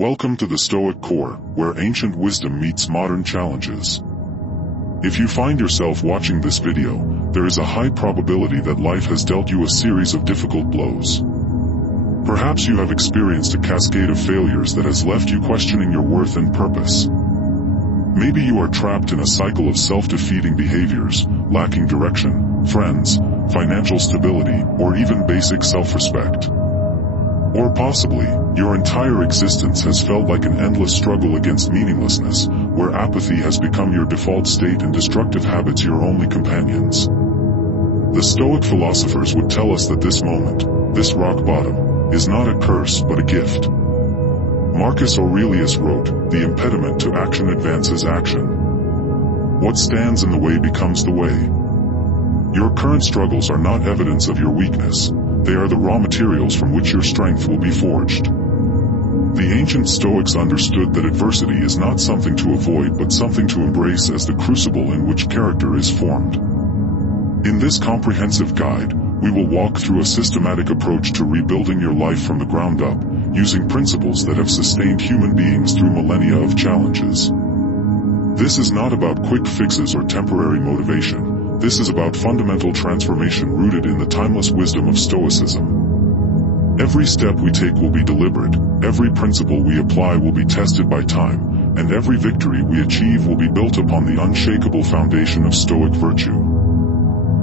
Welcome to the Stoic Core, where ancient wisdom meets modern challenges. If you find yourself watching this video, there is a high probability that life has dealt you a series of difficult blows. Perhaps you have experienced a cascade of failures that has left you questioning your worth and purpose. Maybe you are trapped in a cycle of self-defeating behaviors, lacking direction, friends, financial stability, or even basic self-respect. Or possibly, your entire existence has felt like an endless struggle against meaninglessness, where apathy has become your default state and destructive habits your only companions. The Stoic philosophers would tell us that this moment, this rock bottom, is not a curse but a gift. Marcus Aurelius wrote, "The impediment to action advances action. What stands in the way becomes the way." Your current struggles are not evidence of your weakness. They are the raw materials from which your strength will be forged. The ancient Stoics understood that adversity is not something to avoid but something to embrace as the crucible in which character is formed. In this comprehensive guide, we will walk through a systematic approach to rebuilding your life from the ground up, using principles that have sustained human beings through millennia of challenges. This is not about quick fixes or temporary motivation. This is about fundamental transformation rooted in the timeless wisdom of Stoicism. Every step we take will be deliberate, every principle we apply will be tested by time, and every victory we achieve will be built upon the unshakable foundation of Stoic virtue.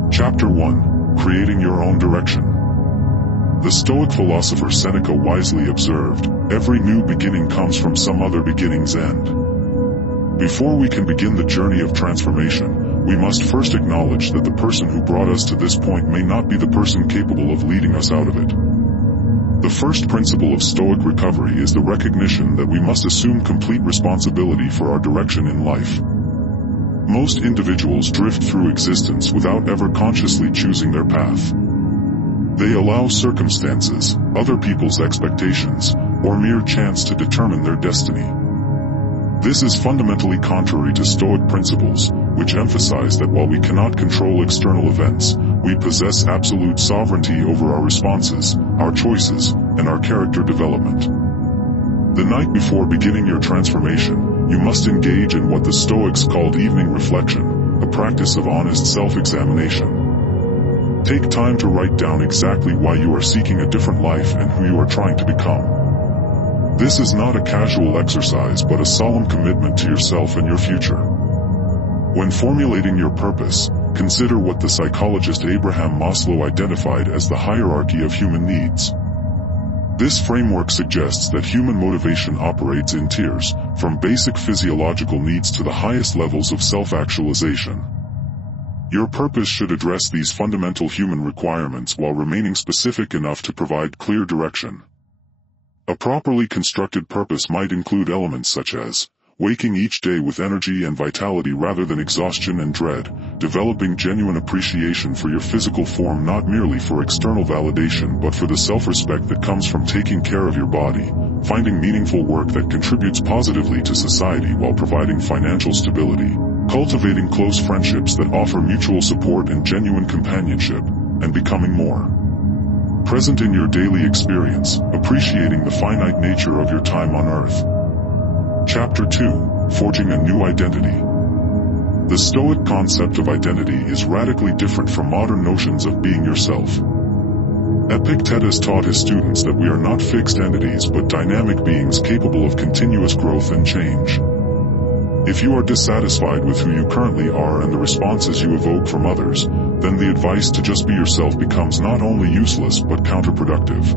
Chapter 1: Creating Your Own Direction. The Stoic philosopher Seneca wisely observed, "Every new beginning comes from some other beginning's end." Before we can begin the journey of transformation, we must first acknowledge that the person who brought us to this point may not be the person capable of leading us out of it. The first principle of Stoic recovery is the recognition that we must assume complete responsibility for our direction in life. Most individuals drift through existence without ever consciously choosing their path. They allow circumstances, other people's expectations, or mere chance to determine their destiny. This is fundamentally contrary to Stoic principles, which emphasize that while we cannot control external events, we possess absolute sovereignty over our responses, our choices, and our character development. The night before beginning your transformation, you must engage in what the Stoics called evening reflection, a practice of honest self-examination. Take time to write down exactly why you are seeking a different life and who you are trying to become. This is not a casual exercise but a solemn commitment to yourself and your future. When formulating your purpose, consider what the psychologist Abraham Maslow identified as the hierarchy of human needs. This framework suggests that human motivation operates in tiers, from basic physiological needs to the highest levels of self-actualization. Your purpose should address these fundamental human requirements while remaining specific enough to provide clear direction. A properly constructed purpose might include elements such as waking each day with energy and vitality rather than exhaustion and dread, developing genuine appreciation for your physical form not merely for external validation but for the self-respect that comes from taking care of your body, finding meaningful work that contributes positively to society while providing financial stability, cultivating close friendships that offer mutual support and genuine companionship, and becoming more present in your daily experience, appreciating the finite nature of your time on earth. Chapter 2: Forging a New Identity. The Stoic concept of identity is radically different from modern notions of being yourself. Epictetus taught his students that we are not fixed entities but dynamic beings capable of continuous growth and change. If you are dissatisfied with who you currently are and the responses you evoke from others, then the advice to just be yourself becomes not only useless but counterproductive.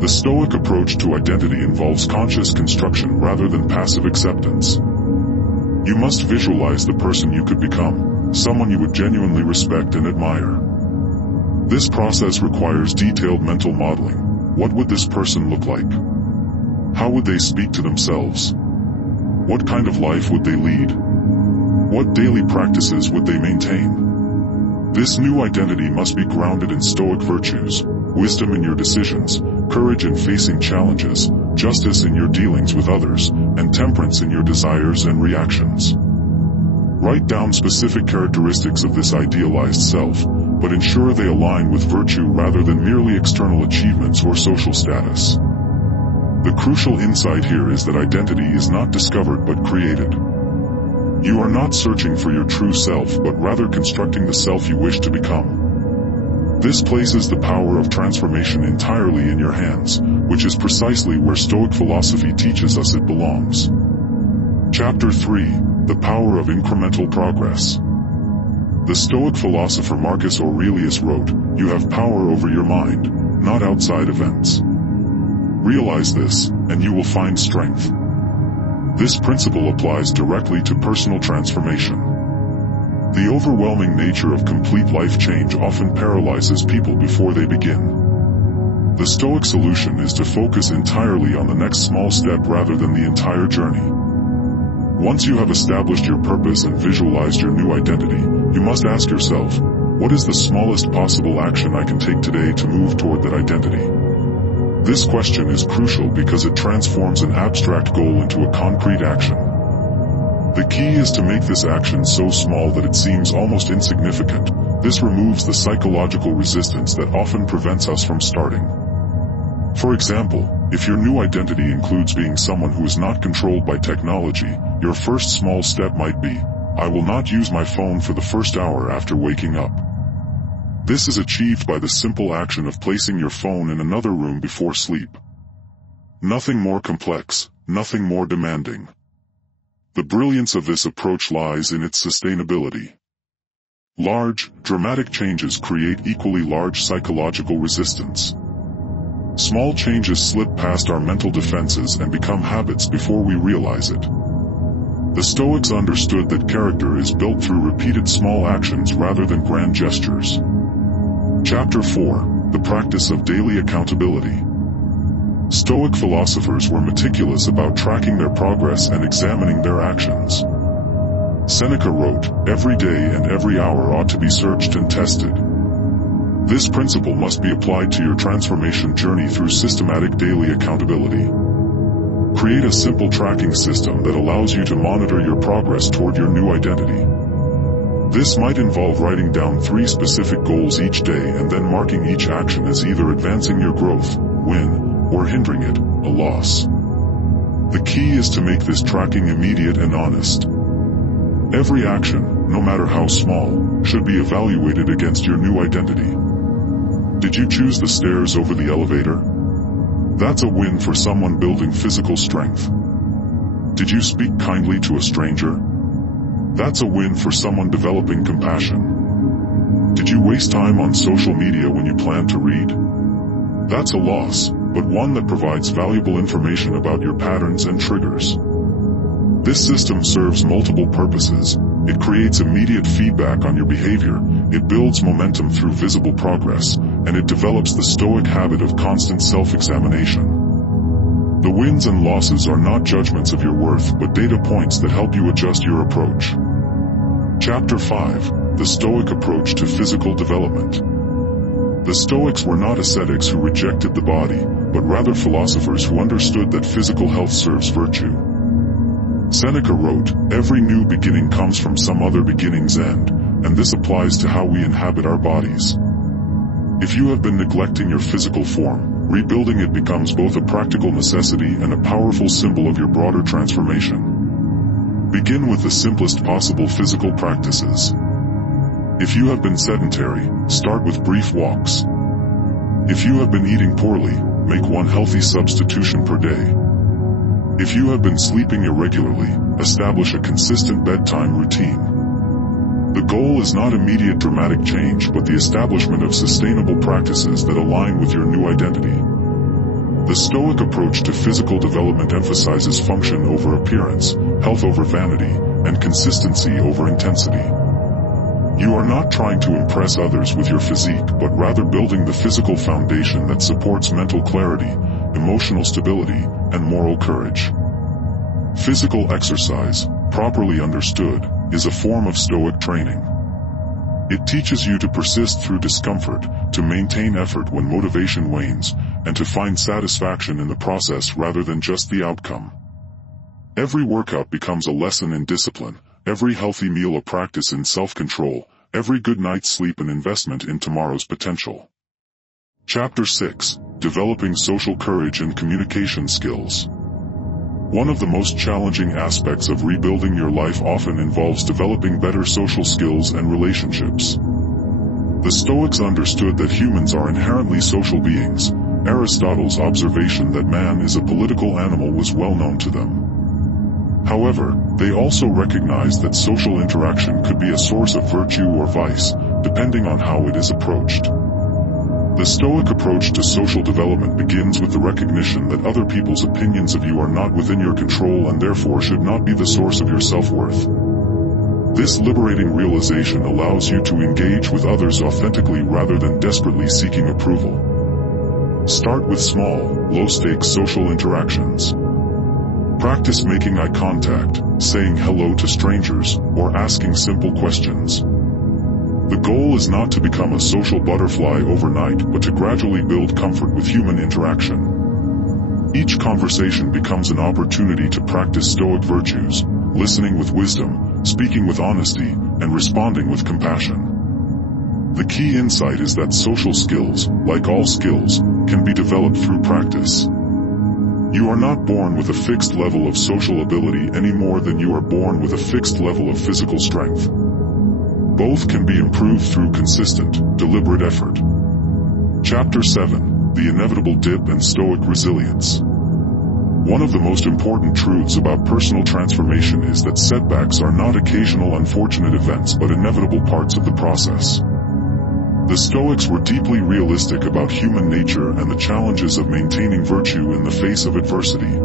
The Stoic approach to identity involves conscious construction rather than passive acceptance. You must visualize the person you could become, someone you would genuinely respect and admire. This process requires detailed mental modeling. What would this person look like? How would they speak to themselves? What kind of life would they lead? What daily practices would they maintain? This new identity must be grounded in Stoic virtues, wisdom in your decisions, courage in facing challenges, justice in your dealings with others, and temperance in your desires and reactions. Write down specific characteristics of this idealized self, but ensure they align with virtue rather than merely external achievements or social status. The crucial insight here is that identity is not discovered but created. You are not searching for your true self but rather constructing the self you wish to become. This places the power of transformation entirely in your hands, which is precisely where Stoic philosophy teaches us it belongs. Chapter 3: The Power of Incremental Progress. The Stoic philosopher Marcus Aurelius wrote, "You have power over your mind, not outside events. Realize this, and you will find strength." This principle applies directly to personal transformation. The overwhelming nature of complete life change often paralyzes people before they begin. The Stoic solution is to focus entirely on the next small step rather than the entire journey. Once you have established your purpose and visualized your new identity, you must ask yourself, what is the smallest possible action I can take today to move toward that identity? This question is crucial because it transforms an abstract goal into a concrete action. The key is to make this action so small that it seems almost insignificant. This removes the psychological resistance that often prevents us from starting. For example, if your new identity includes being someone who is not controlled by technology, your first small step might be, "I will not use my phone for the first hour after waking up." This is achieved by the simple action of placing your phone in another room before sleep. Nothing more complex, nothing more demanding. The brilliance of this approach lies in its sustainability. Large, dramatic changes create equally large psychological resistance. Small changes slip past our mental defenses and become habits before we realize it. The Stoics understood that character is built through repeated small actions rather than grand gestures. Chapter 4: The Practice of Daily Accountability. Stoic philosophers were meticulous about tracking their progress and examining their actions. Seneca wrote, "Every day and every hour ought to be searched and tested." This principle must be applied to your transformation journey through systematic daily accountability. Create a simple tracking system that allows you to monitor your progress toward your new identity. This might involve writing down 3 specific goals each day and then marking each action as either advancing your growth, win, or hindering it, a loss. The key is to make this tracking immediate and honest. Every action, no matter how small, should be evaluated against your new identity. Did you choose the stairs over the elevator? That's a win for someone building physical strength. Did you speak kindly to a stranger? That's a win for someone developing compassion. Did you waste time on social media when you planned to read? That's a loss, but one that provides valuable information about your patterns and triggers. This system serves multiple purposes. It creates immediate feedback on your behavior, it builds momentum through visible progress, and it develops the Stoic habit of constant self-examination. The wins and losses are not judgments of your worth but data points that help you adjust your approach. Chapter 5: The Stoic Approach to Physical Development. The Stoics were not ascetics who rejected the body, but rather philosophers who understood that physical health serves virtue. Seneca wrote, "Every new beginning comes from some other beginning's end," and this applies to how we inhabit our bodies. If you have been neglecting your physical form, rebuilding it becomes both a practical necessity and a powerful symbol of your broader transformation. Begin with the simplest possible physical practices. If you have been sedentary, start with brief walks. If you have been eating poorly, make one healthy substitution per day. If you have been sleeping irregularly, establish a consistent bedtime routine. The goal is not immediate dramatic change but the establishment of sustainable practices that align with your new identity. The Stoic approach to physical development emphasizes function over appearance, health over vanity, and consistency over intensity. You are not trying to impress others with your physique but rather building the physical foundation that supports mental clarity, emotional stability, and moral courage. Physical exercise, properly understood, is a form of Stoic training. It teaches you to persist through discomfort, to maintain effort when motivation wanes, and to find satisfaction in the process rather than just the outcome. Every workout becomes a lesson in discipline, every healthy meal a practice in self-control, every good night's sleep an investment in tomorrow's potential. Chapter 6. Developing Social Courage and Communication Skills. One of the most challenging aspects of rebuilding your life often involves developing better social skills and relationships. The Stoics understood that humans are inherently social beings. Aristotle's observation that man is a political animal was well known to them. However, they also recognized that social interaction could be a source of virtue or vice, depending on how it is approached. The Stoic approach to social development begins with the recognition that other people's opinions of you are not within your control and therefore should not be the source of your self-worth. This liberating realization allows you to engage with others authentically rather than desperately seeking approval. Start with small, low-stakes social interactions. Practice making eye contact, saying hello to strangers, or asking simple questions. The goal is not to become a social butterfly overnight, but to gradually build comfort with human interaction. Each conversation becomes an opportunity to practice Stoic virtues, listening with wisdom, speaking with honesty, and responding with compassion. The key insight is that social skills, like all skills, can be developed through practice. You are not born with a fixed level of social ability any more than you are born with a fixed level of physical strength. Both can be improved through consistent, deliberate effort. Chapter 7. The Inevitable Dip and Stoic Resilience. One of the most important truths about personal transformation is that setbacks are not occasional unfortunate events but inevitable parts of the process. The Stoics were deeply realistic about human nature and the challenges of maintaining virtue in the face of adversity.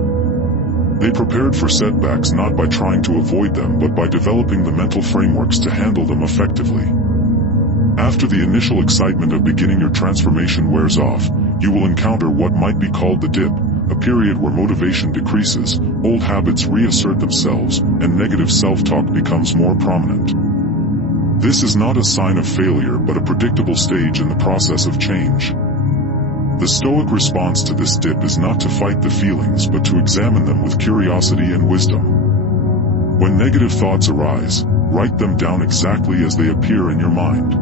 They prepared for setbacks not by trying to avoid them but by developing the mental frameworks to handle them effectively. After the initial excitement of beginning your transformation wears off, you will encounter what might be called the dip, a period where motivation decreases, old habits reassert themselves, and negative self-talk becomes more prominent. This is not a sign of failure but a predictable stage in the process of change. The Stoic response to this dip is not to fight the feelings but to examine them with curiosity and wisdom. When negative thoughts arise, write them down exactly as they appear in your mind.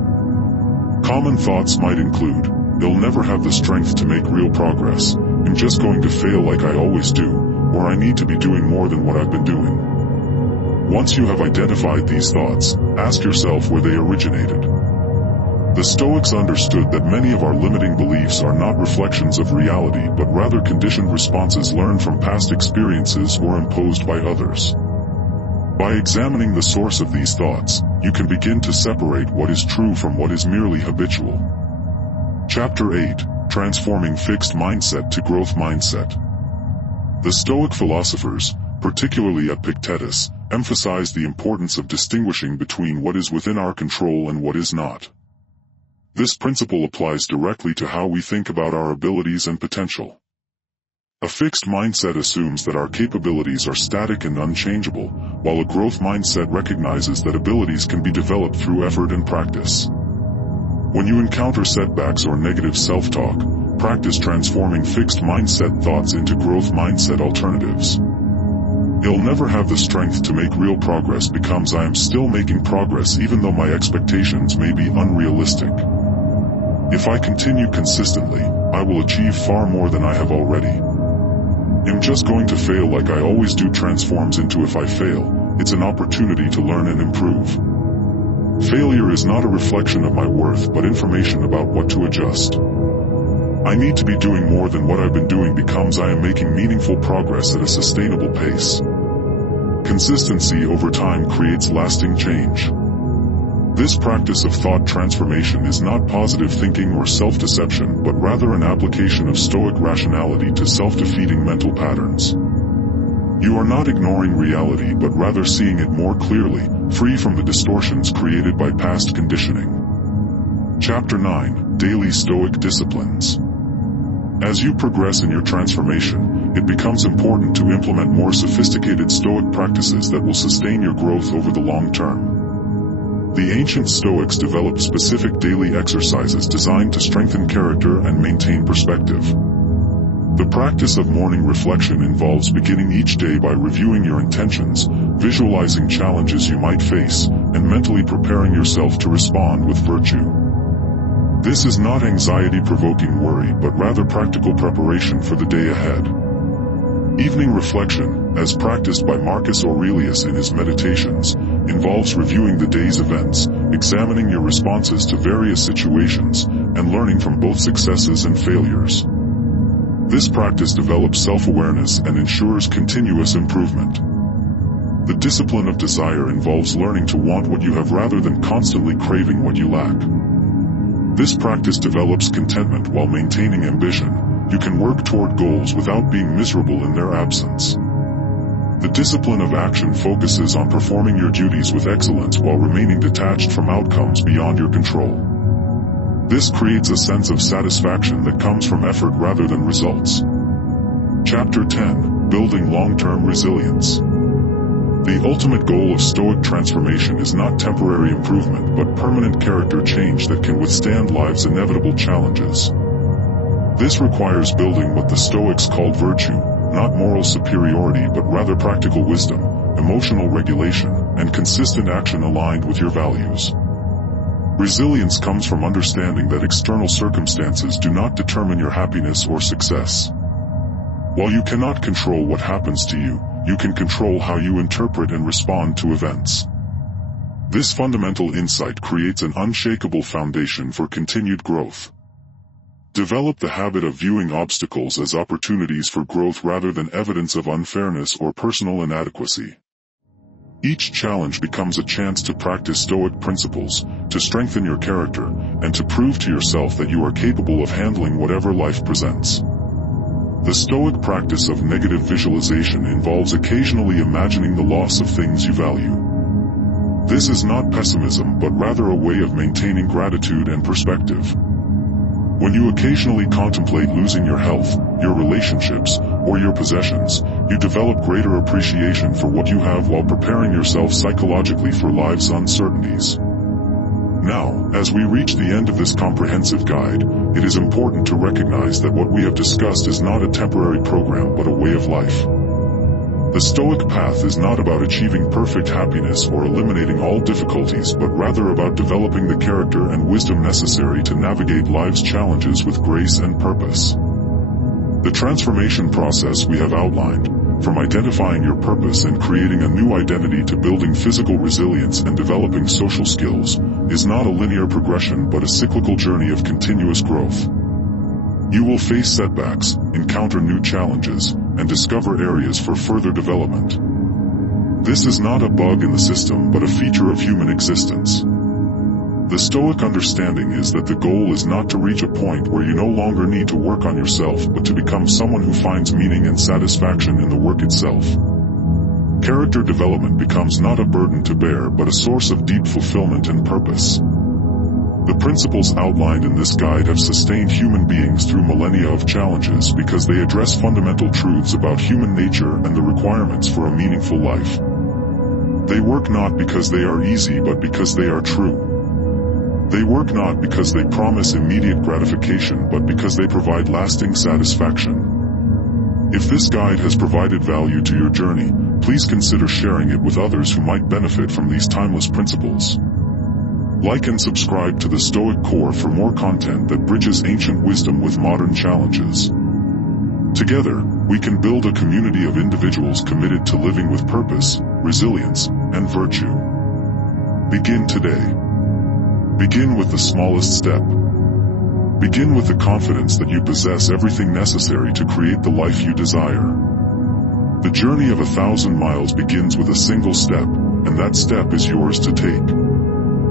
Common thoughts might include, "I'll never have the strength to make real progress, I'm just going to fail like I always do, or I need to be doing more than what I've been doing." Once you have identified these thoughts, ask yourself where they originated. The Stoics understood that many of our limiting beliefs are not reflections of reality but rather conditioned responses learned from past experiences or imposed by others. By examining the source of these thoughts, you can begin to separate what is true from what is merely habitual. Chapter 8. Transforming Fixed Mindset to Growth Mindset. The Stoic philosophers, particularly Epictetus, emphasized the importance of distinguishing between what is within our control and what is not. This principle applies directly to how we think about our abilities and potential. A fixed mindset assumes that our capabilities are static and unchangeable, while a growth mindset recognizes that abilities can be developed through effort and practice. When you encounter setbacks or negative self-talk, practice transforming fixed mindset thoughts into growth mindset alternatives. "I'll never have the strength to make real progress" becomes "I am still making progress even though my expectations may be unrealistic. If I continue consistently, I will achieve far more than I have already. I'm just going to fail like I always do" transforms into "if I fail, it's an opportunity to learn and improve. Failure is not a reflection of my worth but information about what to adjust. I need to be doing more than what I've been doing" becomes "I am making meaningful progress at a sustainable pace." Consistency over time creates lasting change. This practice of thought transformation is not positive thinking or self-deception but rather an application of Stoic rationality to self-defeating mental patterns. You are not ignoring reality but rather seeing it more clearly, free from the distortions created by past conditioning. Chapter 9. Daily Stoic Disciplines. As you progress in your transformation, it becomes important to implement more sophisticated Stoic practices that will sustain your growth over the long term. The ancient Stoics developed specific daily exercises designed to strengthen character and maintain perspective. The practice of morning reflection involves beginning each day by reviewing your intentions, visualizing challenges you might face, and mentally preparing yourself to respond with virtue. This is not anxiety-provoking worry but rather practical preparation for the day ahead. Evening reflection, as practiced by Marcus Aurelius in his Meditations, involves reviewing the day's events, examining your responses to various situations, and learning from both successes and failures. This practice develops self-awareness and ensures continuous improvement. The discipline of desire involves learning to want what you have rather than constantly craving what you lack. This practice develops contentment while maintaining ambition. You can work toward goals without being miserable in their absence. The discipline of action focuses on performing your duties with excellence while remaining detached from outcomes beyond your control. This creates a sense of satisfaction that comes from effort rather than results. Chapter 10: Building Long-Term Resilience. The ultimate goal of Stoic transformation is not temporary improvement but permanent character change that can withstand life's inevitable challenges. This requires building what the Stoics called virtue, not moral superiority but rather practical wisdom, emotional regulation, and consistent action aligned with your values. Resilience comes from understanding that external circumstances do not determine your happiness or success. While you cannot control what happens to you, you can control how you interpret and respond to events. This fundamental insight creates an unshakable foundation for continued growth. Develop the habit of viewing obstacles as opportunities for growth rather than evidence of unfairness or personal inadequacy. Each challenge becomes a chance to practice Stoic principles, to strengthen your character, and to prove to yourself that you are capable of handling whatever life presents. The Stoic practice of negative visualization involves occasionally imagining the loss of things you value. This is not pessimism but rather a way of maintaining gratitude and perspective. When you occasionally contemplate losing your health, your relationships, or your possessions, you develop greater appreciation for what you have while preparing yourself psychologically for life's uncertainties. Now, as we reach the end of this comprehensive guide, it is important to recognize that what we have discussed is not a temporary program but a way of life. The Stoic path is not about achieving perfect happiness or eliminating all difficulties but rather about developing the character and wisdom necessary to navigate life's challenges with grace and purpose. The transformation process we have outlined, from identifying your purpose and creating a new identity to building physical resilience and developing social skills, is not a linear progression but a cyclical journey of continuous growth. You will face setbacks, encounter new challenges, and discover areas for further development. This is not a bug in the system but a feature of human existence. The Stoic understanding is that the goal is not to reach a point where you no longer need to work on yourself but to become someone who finds meaning and satisfaction in the work itself. Character development becomes not a burden to bear but a source of deep fulfillment and purpose. The principles outlined in this guide have sustained human beings through millennia of challenges because they address fundamental truths about human nature and the requirements for a meaningful life. They work not because they are easy but because they are true. They work not because they promise immediate gratification but because they provide lasting satisfaction. If this guide has provided value to your journey, please consider sharing it with others who might benefit from these timeless principles. Like and subscribe to the Stoic Core for more content that bridges ancient wisdom with modern challenges. Together, we can build a community of individuals committed to living with purpose, resilience, and virtue. Begin today. Begin with the smallest step. Begin with the confidence that you possess everything necessary to create the life you desire. The journey of 1,000 miles begins with a single step, and that step is yours to take.